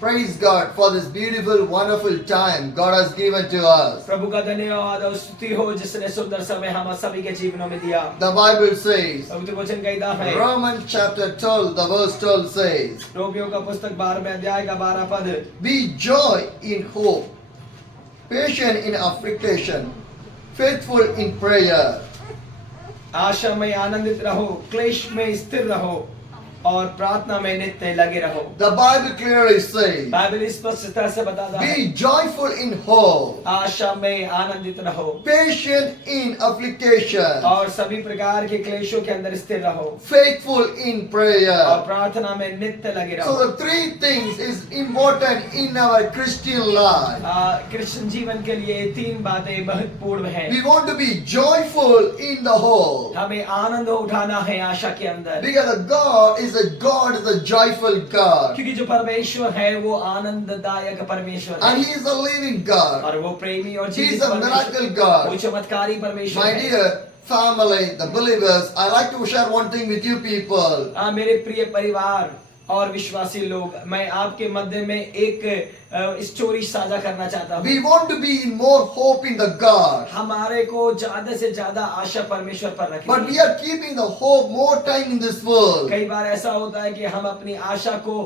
Praise God for this beautiful, wonderful time God has given to us. प्रभु का धन्यवाद और स्तुति हो जिसने सुंदर समय हम सभी के जीवनों में दिया। The Bible says, पवित्र वचन कहता है, Romans chapter 12, the verse 12 says, Romeo का पुस्तक 12वें अध्याय का 12 पद, be joy in hope, patient in affliction, faithful in prayer. आशा में आनंदित रहो, क्लेश में स्थिर रहो और प्रार्थना में नित्य लगे रहो। The Bible clearly says, Bible स्पष्टता से बताता है, be joyful in hope, आशा में आनंदित रहो patient in affliction, और सभी प्रकार के क्लेशों के अंदर स्थिर रहो faithful in और prayer. प्रार्थना में नित्य लगे So रहो। the three things is important in our Christian life. Christian जीवन के लिए ये तीन बातें महत्वपूर्ण हैं। We want to be joyful in the hope. हमें आनंद उठाना है आशा के अंदर, Because God is a joyful God. क्योंकि जो परमेश्वर है वो आनंददायक परमेश्वर है And He is a living God. और वो प्रेमी और He is जीवित a परमेश्वर, miracle वो God. चमत्कारी परमेश्वर My है। dear family, the believers, I like to share one thing with you people. मेरे प्रिय परिवार और विश्वासी लोग, मैं आपके मध्य में एक स्टोरी साझा करना चाहता हूँ। We want to be in more hope in the God. हमारे को ज्यादा से ज्यादा आशा परमेश्वर पर But we रखें। are keeping the hope more time in this world. कई बार ऐसा होता है कि हम अपनी आशा को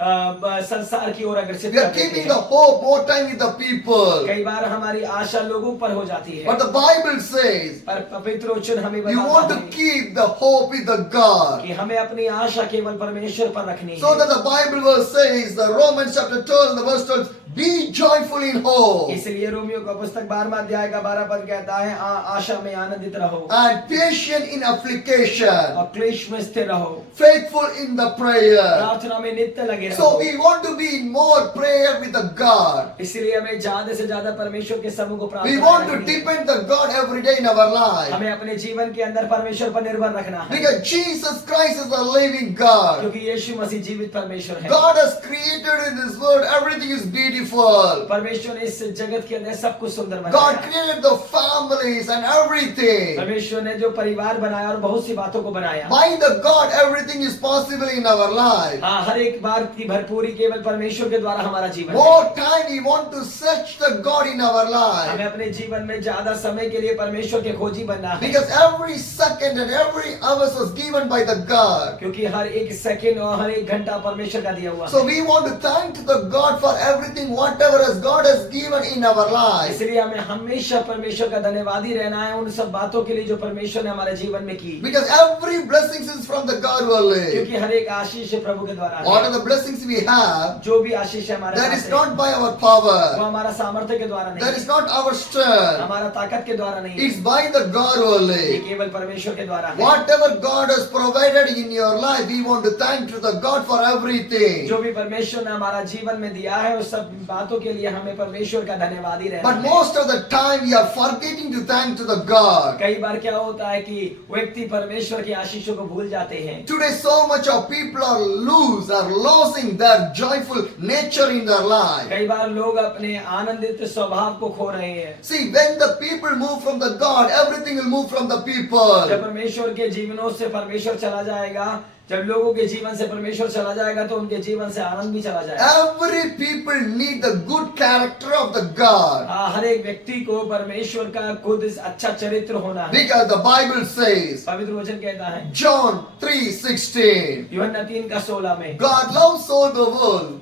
संसार की ओर अग्रसित We are कर देते keeping हैं। the hope more time with the people. कई बार हमारी आशा लोगों पर हो जाती है, But the Bible says, पर पवित्र वचन हमें you want बताता to है keep the hope with the God. कि हमें अपनी आशा केवल परमेश्वर पर रखनी So है। that the Bible verse says, the Romans chapter 12 and the verse 12, be joyful in hope इसलिए रोमियो का पुस्तक 12वां अध्याय का 12 पद कहता है, आशा में आनंदित रहो and patient in affliction, और क्लेश में स्थिर रहो, faithful in the prayer. प्रार्थना में नित्य लगे So रहो। we want to be in more prayer with the God. इसलिए हमें ज्यादा से ज्यादा परमेश्वर के समूह को We प्रार्थना want to रखनी है। depend the God every day in our life. हमें अपने जीवन के अंदर परमेश्वर पर निर्भर रखना है, Because Jesus Christ is the living God. क्योंकि यीशु मसीह जीवित परमेश्वर है। God has created in this world, everything is beautiful. परमेश्वर ने इस जगत के अंदर सब कुछ सुंदर God बनाया। created the families and everything. परमेश्वर ने जो परिवार बनाया और बहुत सी बातों को बनाया। By the God, everything is possible in our life. हाँ, हर एक बात की भरपूरी केवल परमेश्वर के द्वारा हमारा जीवन है। More time we want to search the God in our हमें life. अपने जीवन में ज्यादा समय के लिए परमेश्वर के खोजी बनना है, Because every second and every hour was given by the God. क्योंकि हर एक सेकंड और हर एक घंटा परमेश्वर का दिया हुआ So है। we want to thank the God for everything, whatever as God has given in our life. इसलिए हमें हमेशा परमेश्वर का धन्यवादी रहना है उन सब बातों के लिए जो परमेश्वर ने हमारे जीवन में की, Because every blessing is from the God only. क्योंकि हर एक आशीष प्रभु के द्वारा What है। are the blessings we have? जो भी आशीष है हमारे That पास is है, not by our वो power. हमारा सामर्थ्य के द्वारा नहीं That है, is not our strength. हमारा ताकत के द्वारा नहीं है, It's by the God ये only. केवल परमेश्वर के द्वारा है। Whatever God has provided in your life, we want to thank to the God for everything. जो भी परमेश्वर ने हमारा जीवन में दिया है उस सब बातों के लिए हमें परमेश्वर का धन्यवादी रहना But है। most of the time we are forgetting to thank to the God. कई बार क्या होता है कि व्यक्ति परमेश्वर की आशीषों को भूल जाते हैं। Today so much of people are losing their joyful nature in their life. कई बार लोग अपने आनंदित स्वभाव को खो रहे हैं। See, when the people move from the God, everything will move from the people. जब परमेश्वर के जीवनों से परमेश्वर चला जाएगा, जब लोगों के जीवन से परमेश्वर चला जाएगा तो उनके जीवन से आनंद भी चला जाएगा। Every people need the good character of the God. हर एक व्यक्ति को परमेश्वर का खुद अच्छा चरित्र होना है। Because the Bible says, पवित्र वचन कहता है John 3:16, यूहन्ना 3:16 में, God loves so the world,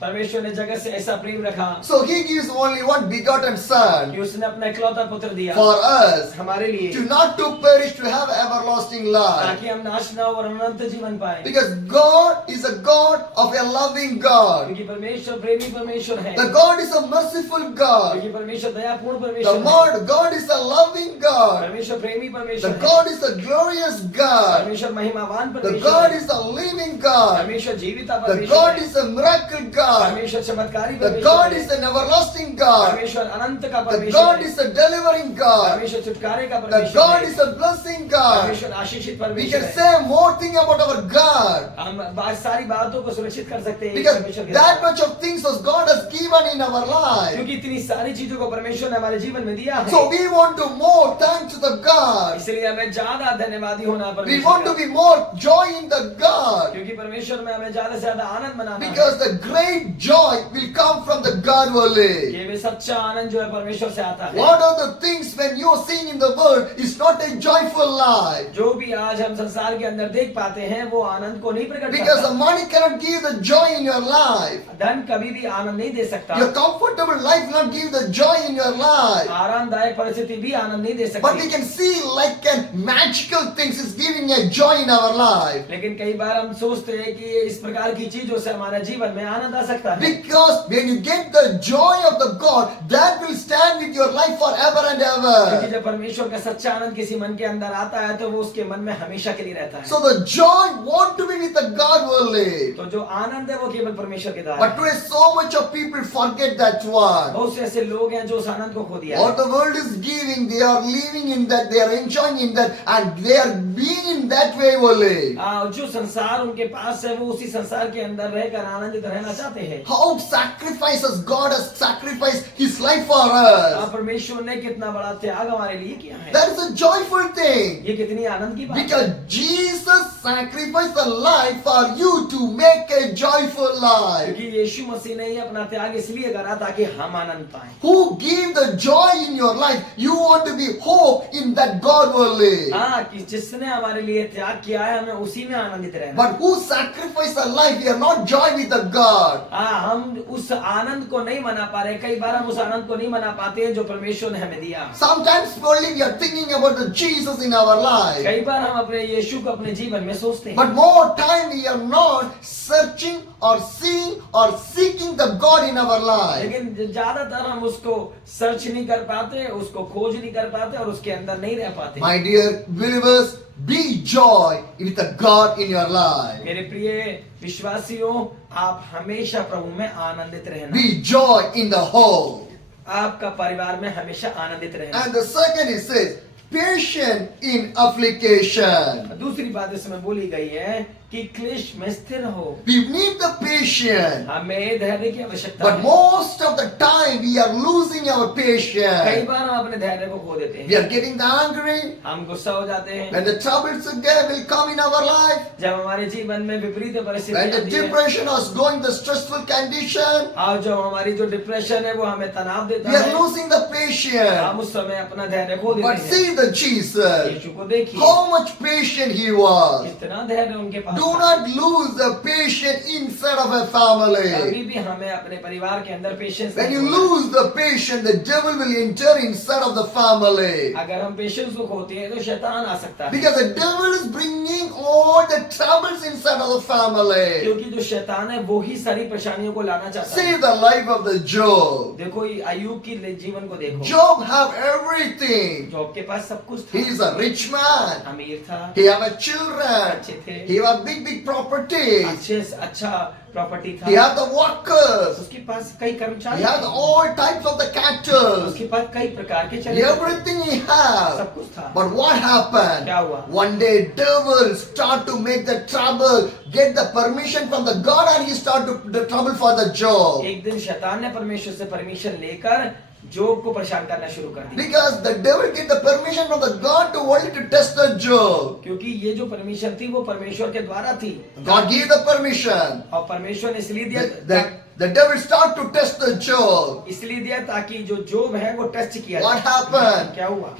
परमेश्वर ने जगत से ऐसा प्रेम रखा so He gives only one begotten Son कि उसने अपना इकलौता पुत्र दिया for us, हमारे लिए, to not to perish, to have everlasting life. ताकि हम नाश न हो और अनंत जीवन पाए। Because God is a God of a loving God. क्योंकि परमेश्वर प्रेमी परमेश्वर है, The God is a merciful God. क्योंकि परमेश्वर दयापूर्ण The परमेश्वर है, Lord God is a loving God. परमेश्वर प्रेमी परमेश्वर The है, God is a glorious God. परमेश्वर महिमावान The परमेश्वर God है, is a living God. परमेश्वर जीविता The परमेश्वर God है, is a miracle God. परमेश्वर चमत्कारी The परमेश्वर God है, is an everlasting God. परमेश्वर अनंत का The परमेश्वर God है, is a delivering God. परमेश्वर छुटकारे का The परमेश्वर God है, is a blessing God. परमेश्वर आशीषित We परमेश्वर can है। say more thing about our God. हम सारी बातों को सुरक्षित सुरक्षित कर सकते हैं Because परमेश्वर के that द्वारा। much of things was God has given in our life. क्योंकि इतनी सारी चीजों को परमेश्वर ने हमारे जीवन में दिया है। So we want to more thanks to the God. इसलिए हमें ज्यादा धन्यवादी होना We परमेश्वर want to का। be more joy in the God. क्योंकि परमेश्वर में हमें ज्यादा से ज्यादा आनंद मनाना है। Because the great joy will come from the God only. ये भी सच्चा आनंद जो है परमेश्वर से आता है। What are the things when you are seeing in the world is not a joyful life. जो भी आज हम संसार के अंदर देख पाते हैं वो आनंद को नहीं प्रकट Because the करता। money cannot give the joy in your life. धन कभी भी आनंद नहीं दे सकता। Your comfortable life will not give the joy in your life. आरामदायक परिस्थिति भी आनंद नहीं दे But we सकती। can see like a magical things is giving a joy in our life. लेकिन कई बार हम सोचते हैं कि ये इस प्रकार की चीजों से हमारे जीवन में आनंद आ सकता है। Because when you get the joy of the God, that will stand with your life forever and क्योंकि ever. जब परमेश्वर का सच्चा आनंद किसी मन के अंदर आता है तो वो उसके मन में हमेशा के लिए रहता है। So the joy want to be with the God only. तो जो आनंद है वो केवल परमेश्वर के द्वारा But है। today so much of people forget that one. बहुत से ऐसे लोग हैं जो उस आनंद को खो दिया है। What the world is giving, they are living in that, they are enjoying in that, and they are being in that way only. जो संसार उनके पास है वो उसी संसार के अंदर रहकर आनंदित रहना चाहते हैं। How sacrifices God has sacrificed His life for us. परमेश्वर ने कितना बड़ा त्याग हमारे लिए किया है। That is a joyful thing. ये कितनी आनंद की बात है। Because Jesus sacrificed the life for you to make a joyful life. क्योंकि यीशु मसीह ने ये अपना त्याग इसलिए करा ताकि हम आनंद पाएं। Who gave the joy in your life? You want to be hope in that God only. हाँ, कि जिसने हमारे लिए त्याग किया है हमें उसी में आनंदित रहना। But who sacrificed the life? We are not joy with the God. हाँ, हम उस आनंद को नहीं मना पा रहे। कई बार हम उस आनंद को नहीं मना पाते हैं जो परमेश्वर ने हमें दिया। Sometimes only we are thinking about the Jesus in our life. कई बार हम अपने यीशु को अपने जीवन में सोचते हैं। But more time we are not searching or seeing or seeking the God in our life. लेकिन ज्यादातर हम उसको सर्च नहीं कर पाते, उसको खोज नहीं कर पाते और उसके अंदर नहीं रह पाते। My dear believers, be joy with the God in your life. मेरे प्रिय विश्वासियों, आप हमेशा प्रभु में आनंदित रहना। Be joy in the whole. आपका परिवार में हमेशा आनंदित रहना। And the second it says, patient in affliction. दूसरी बात इसमें बोली गई है कि क्लेश में स्थिर हो। We need the patience. हमें धैर्य की आवश्यकता But है। most of the time we are losing our कई patience. बार हम अपने धैर्य को खो देते We हैं। are getting angry. हम गुस्सा हो जाते हैं। When the troubles again will come in our life. जब हमारे जीवन में विपरीत परिस्थिति When the आती है, depression is going the stressful condition. और जब हमारी जो डिप्रेशन है वो हमें तनाव देता We are है, losing the patience. हम उस समय अपना धैर्य खो But देते हैं। see the Jesus. यीशु को देखिए, How much patient he was. कितना धैर्य उनके पास Do था। not lose the patience inside of a family. कभी भी हमें अपने परिवार के अंदर patience When you lose the patience, the devil will enter inside of the family. अगर हम पेशेंस को खोते हैं तो शैतान आ सकता है। Because the devil is bringing all the troubles inside of the family. क्योंकि जो शैतान है वो ही सारी परेशानियों को लाना चाहता See है। the life of the Job. देखो ये अय्यूब की जीवन को देखो। Job have everything. जॉब के पास सब कुछ He था, is a rich man. अमीर था, He have a children. अच्छे थे, He have big properties. अच्छा प्रॉपर्टी था, He have the workers. उसके पास कई He कर्मचारी have थे, all types of the cattle. उसके पास कई प्रकार के चले थे, Everything he have. सब कुछ था। But what happened? क्या हुआ? One day devil start to make the trouble, get the permission from the God, and he start to the trouble for the Job. एक दिन शैतान ने परमेश्वर से परमिशन लेकर जोब को परेशान करना शुरू कर दिया। Because the devil get the permission from the God to only to test the Job. क्योंकि ये जो परमिशन थी वो परमेश्वर के द्वारा थी God gave the permission. और परमेश्वर ने इसलिए दिया The devil start to test the Job. इसलिए दिया ताकि जो जोब है वो टेस्ट किया What जाए। happened? क्या हुआ?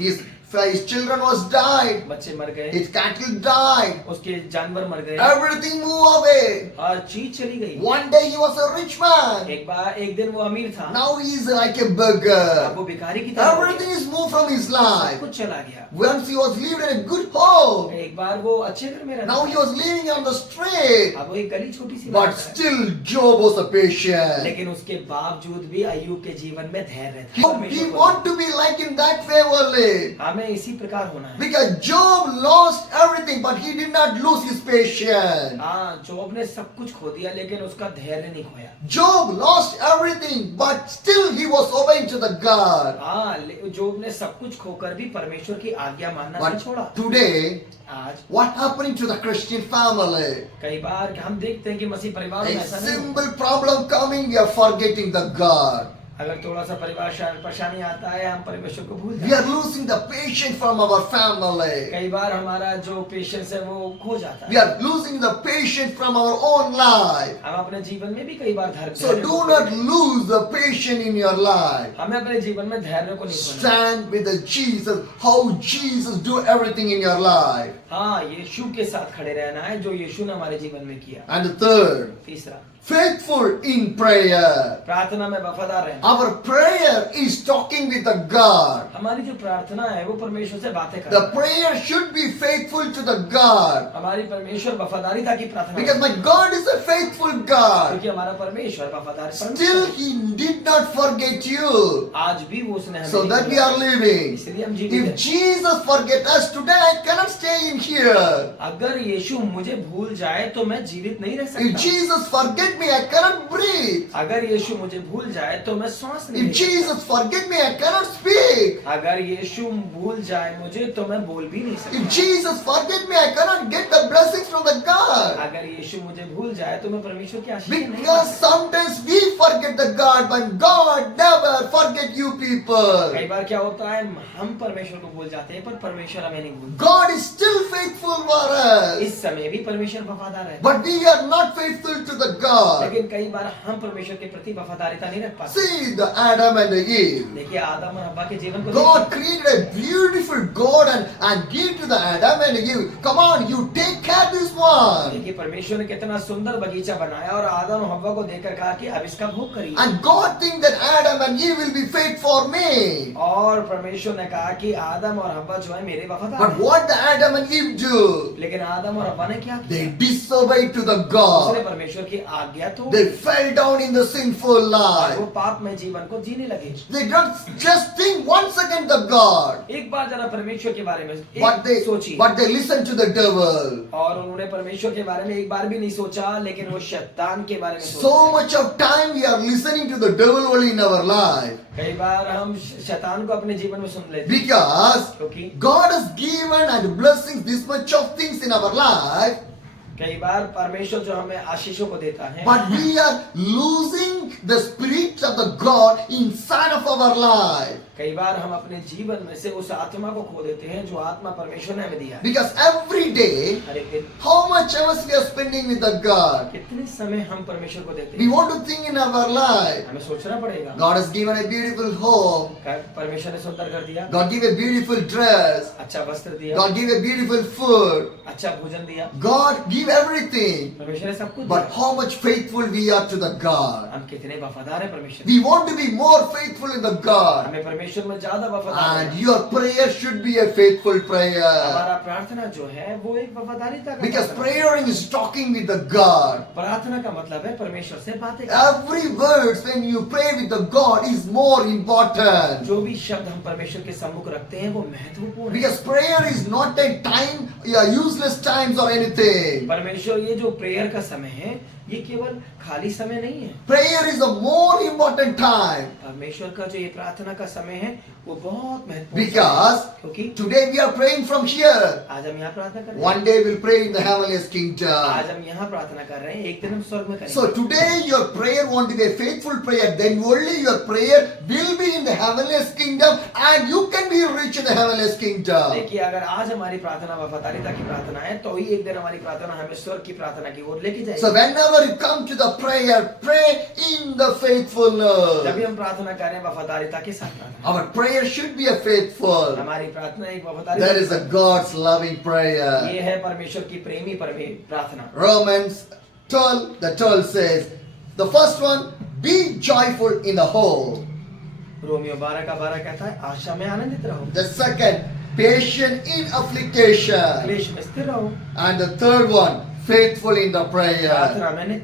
His children was died. बच्चे मर गए, His cattle died. उसके जानवर मर गए Everything moved away. और चीज चली गई। One day he was a rich man. एक दिन वो अमीर था, Now he is like a अब beggar. वो भिखारी की तरह हो Everything गया। is moved from his सब life. कुछ चला गया। Once he was living in a good home. एक बार वो अच्छे घर में रहता Now he था, was living on the street. अब वो एक गली छोटी सी But रहता है। still Job was a patient. लेकिन उसके बावजूद भी अय्यूब के जीवन में धैर्य था। We want to be like in that way only. हमें हमें इसी प्रकार होना है। Because Job lost everything, but he did not lose his patience. हाँ, जोब ने सब कुछ खो दिया लेकिन उसका धैर्य नहीं खोया। Job lost everything, but still he was obeying to the God. हाँ, जोब ने सब कुछ खोकर भी परमेश्वर की आज्ञा मानना नहीं But छोड़ा। today, आज what happening to the Christian family? कई बार हम देखते हैं कि मसीह परिवार में A ऐसा नहीं होता। simple problem coming, we are forgetting the God. अगर थोड़ा सा परिवार परेशानी आता है हम परमेश्वर को भूल We जाते are losing the patience from our family. हैं। कई बार हमारा जो पेशेंस है वो खो जाता We है। are losing the patience from our own life. हम अपने जीवन में भी कई बार धैर्य So do not lose the patience in your life. हमें अपने जीवन में धैर्य को नहीं खोना। Stand with the Jesus, how Jesus do everything in your life. हाँ, यीशु के साथ खड़े रहना है जो यीशु ने हमारे जीवन में किया। And the third, तीसरा, faithful in prayer. प्रार्थना में वफादार रहना। Our prayer is talking with the God. हमारी जो प्रार्थना है वो परमेश्वर से बातें The करना है। prayer should be faithful to the God. हमारी परमेश्वर वफादारी था कि प्रार्थना Because my करना। God is a faithful God. क्योंकि हमारा परमेश्वर वफादार Still परमेश्वर He did not forget you. आज भी वो उसने हमें So नहीं that we छोड़ा। are living. इसलिए हम जीवित If हैं। Jesus forget us today, I cannot stay in here. अगर यीशु मुझे भूल जाए तो मैं जीवित नहीं रह If सकता। Jesus forget me, I cannot breathe. अगर यीशु मुझे भूल जाए तो मैं सांस नहीं If ले सकता। Jesus forget me, I cannot speak. अगर यीशु भूल जाए मुझे तो मैं बोल भी नहीं If सकता। Jesus forget me, I cannot get the blessings from the God. अगर यीशु मुझे भूल जाए तो मैं परमेश्वर की आशीष नहीं Because पा सकता। sometimes we forget the God, but God never forget you people. कई बार क्या होता है हम परमेश्वर को भूल जाते हैं पर परमेश्वर हमें नहीं भूलता। God is still faithful for us. इस समय भी परमेश्वर वफादार है But we are not faithful to the God. लेकिन कई बार हम परमेश्वर के प्रति वफादारिता नहीं रख पाते। See the Adam and the Eve. देखिए आदम और हव्वा के जीवन को God created a beautiful garden and gave to the Adam and Eve. Come on, you take care of this one. देखिए परमेश्वर ने कितना सुंदर बगीचा बनाया और आदम और हव्वा को देखकर कहा कि अब इसका भोग करिए। And God think that Adam and Eve will be faithful for me. और परमेश्वर ने कहा कि आदम और हव्वा जो है मेरे वफादार But हैं। what the Adam and Eve do? लेकिन आदम और हव्वा ने क्या They किया? disobeyed to the उसने God. परमेश्वर की आज्ञा तो They fell down in the sinful वो life. पाप में जीवन को जीने लगे। They don't just think 1 second the God. एक बार जरा परमेश्वर के बारे में But they सोचिए। listen to the devil. और उन्होंने परमेश्वर के बारे में एक बार भी नहीं सोचा लेकिन वो शैतान के बारे में So सोचा। much of time we are listening to the devil only in our life. कई बार हम शैतान को अपने जीवन में सुन लेते हैं Because क्योंकि God has given and blessings this much of things in our life, कई बार परमेश्वर जो हमें आशीषों को देता है but we are losing the spirit of the God inside of our life. कई बार हम अपने जीवन में से उस आत्मा को खो देते हैं जो आत्मा परमेश्वर ने हमें दिया है। Because every day, हर एक दिन how much hours we are spending with the God. कितने समय हम परमेश्वर को देते We हैं want to think in our life. हमें सोचना पड़ेगा। God has given a beautiful home. परमेश्वर ने सुंदर कर दिया, God gave a beautiful dress. अच्छा वस्त्र दिया, God gave a beautiful food. अच्छा भोजन दिया, God give everything. परमेश्वर ने सब कुछ But दिया। how much faithful we are to the God. हम कितने वफादार हैं परमेश्वर We want to be more faithful in the God. हमें परमेश्वर में ज्यादा वफादार And हैं। your prayer should be a faithful prayer. हमारा प्रार्थना जो है वो एक वफादारिता का Because प्रार्थना है। praying is talking with the God. प्रार्थना का मतलब है परमेश्वर से बातें करना। Every word when you pray with the God is more important. जो भी शब्द हम परमेश्वर के सम्मुख रखते हैं वो महत्वपूर्ण है। Because prayer is not a time, useless times or anything. परमेश्वर ये जो प्रेयर का समय है ये केवल खाली समय नहीं है। Prayer is a more important time. परमेश्वर का जो ये प्रार्थना का समय है वो बहुत महत्वपूर्ण Because समय है। क्योंकि today we are praying from here. आज हम यहाँ प्रार्थना कर रहे हैं, One day we'll pray in the heavenly kingdom. आज हम यहाँ प्रार्थना कर रहे हैं, एक दिन हम स्वर्ग में करेंगे। So today your prayer want to be a faithful prayer, then only your prayer will be in the heavenly kingdom and you can be rich in the heavenly kingdom. देखिए अगर आज हमारी प्रार्थना वफादारिता की प्रार्थना है तो ही एक दिन हमारी प्रार्थना हमें स्वर्ग की प्रार्थना की ओर लेके So जाएगी। whenever you come to the prayer, pray in the faithfulness. जब भी हम प्रार्थना कर रहे हैं वफादारिता के साथ प्रार्थना, Our prayer should be a faithful. हमारी प्रार्थना एक That वफादारी is a God's loving prayer. ये है परमेश्वर की प्रेमी प्रार्थना। Romans 12, the 12 says, the first one, be joyful in the hope. Romeo 12 का 12 कहता है आशा में आनंदित रहो, The second, patient in affliction. क्लेश में स्थिर रहो, And the third one, faithful in the prayer. प्रार्थना में नित्य